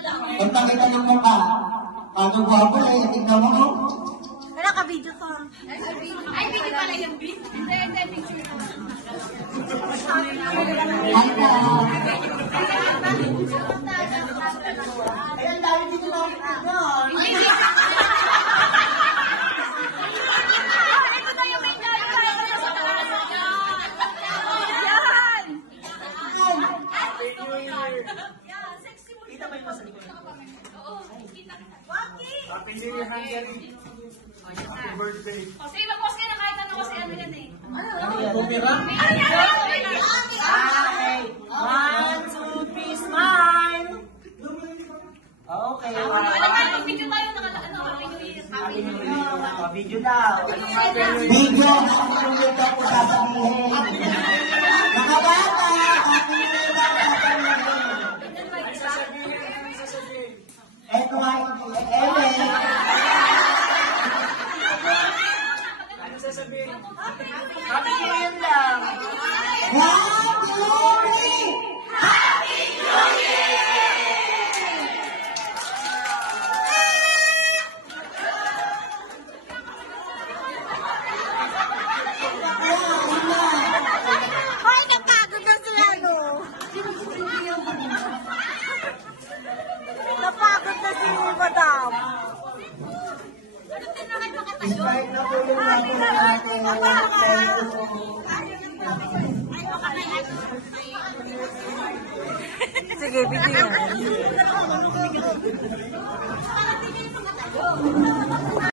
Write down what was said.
Pagpakita ng mukha. Ano gwapo eh, tingnan mo. Wala ka video to. Ay, video pala yung video. Hindi, picture na. Ayan, dahil dito na ako. Ito na yung may gano'n. Yan! Sexy mo. Kita ba yung masa likod? Oo, kita. Happy New Year, Hungary. Happy birthday. O, sige, mag-post kayo na kahit ano kasi ano yan eh. Bumira? Ay, Okay. 1, 2, 3, smile. Okay. Video tayo na ano, Happy New Year. Happy New Year. Video daw. Video. Happy New Year daw po sasabihin. Nakabata. Happy New Year daw sasabihin. Eto ay, Eme. Ano sasabihin? Happy New Year lang. 1, 2, 3. Happy New Year! Hoy, napagod na sila, no? Napagod na si Madam. Despite na po yung mga natin, Sige, video.